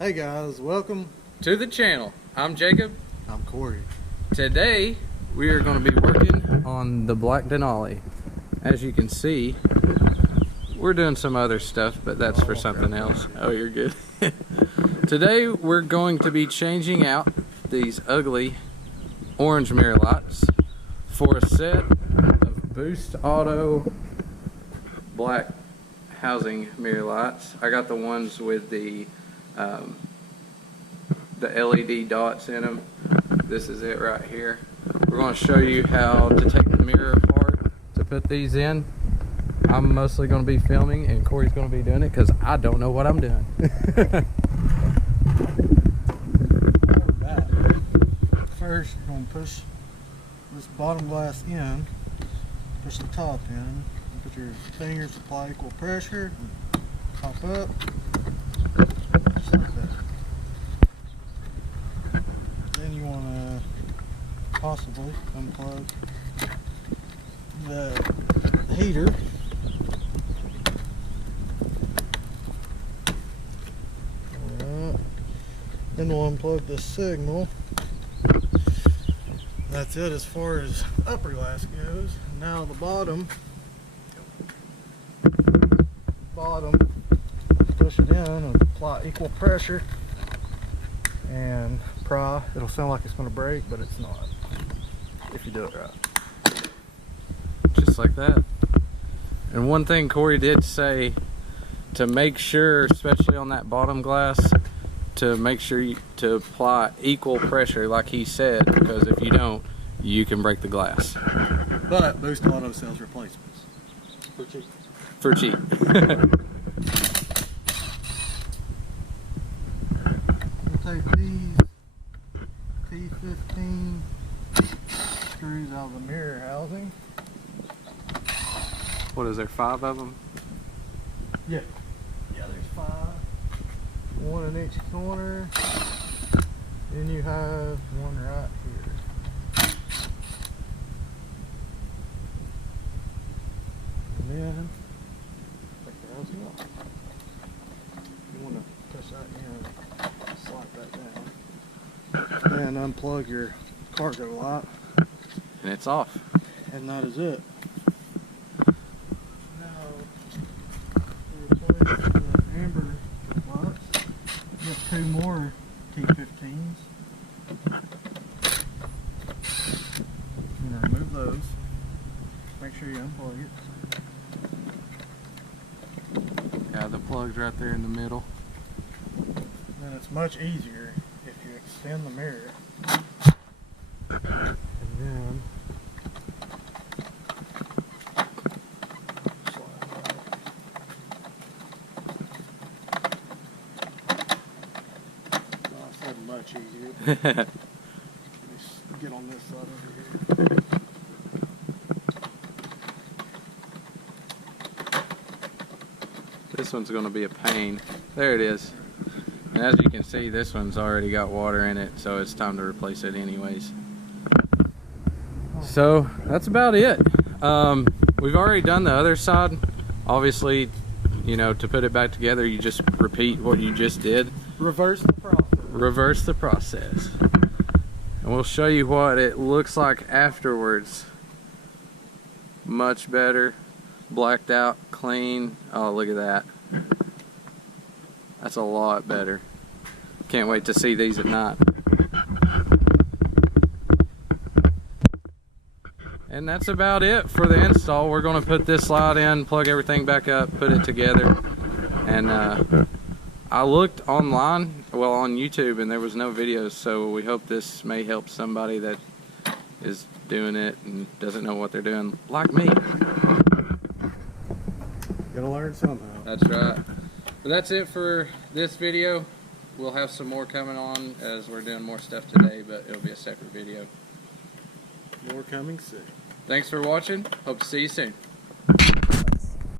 Hey guys, welcome to the channel. I'm Jacob. I'm Corey. Today we are going to be working on the black Denali. As you can see, we're doing some other stuff, but that's for something else. Oh, you're good. Today we're going to be changing out these ugly orange mirror lights for a set of Boost Auto black housing mirror lights. I got the ones with the LED dots in them. This is it right here. We're going to show you how to take the mirror apart to put these in. I'm mostly going to be filming and Corey's going to be doing it because I don't know what I'm doing. First, you're going to push this bottom glass in, push the top in, put your fingers, apply equal pressure, and pop up, just like that. Then you want to possibly unplug the heater. Then we'll unplug the signal. That's it as far as upper glass goes. Now the bottom, push it in and apply equal pressure and pry. It'll sound like it's going to break, but it's not if you do it right. Just like that. And one thing Corey did say, to make sure, especially on that bottom glass, to make sure to apply equal pressure like he said, because if you don't, you can break the glass. But Boost Auto sells replacements for cheap. For cheap. We'll take these T15 screws out of the mirror housing. What is there, 5 of them? Yeah. Yeah, there's 5. One in each corner. Then you have one right here. And then take the housing off. You want to push that in, slide that down. And unplug your cargo light. And it's off. And that is it. Now, we replace the amber lights. Get 2 more T15s. And remove those. Make sure you unplug it. Yeah, the plug's right there in the middle. Then it's much easier if you extend the mirror. And then much easier. Just get on this side over here. This one's going to be a pain. There it is. And as you can see, this one's already got water in it, so it's time to replace it anyways. So that's about it. We've already done the other side. Obviously, you know, to put it back together, you just repeat what you just did. Reverse the process. Reverse the process. And we'll show you what it looks like afterwards. Much better. Blacked out, clean. Oh, look at that. That's a lot better. Can't wait to see these at night. And that's about it for the install. We're going to put this slide in, plug everything back up, put it together. And I looked online, well, on YouTube, and there was no videos, so we hope this may help somebody that is doing it and doesn't know what they're doing, like me. Gotta learn somehow. That's right. But that's it for this video. We'll have some more coming on as we're doing more stuff today, but it'll be a separate video. More coming soon. Thanks for watching. Hope to see you soon.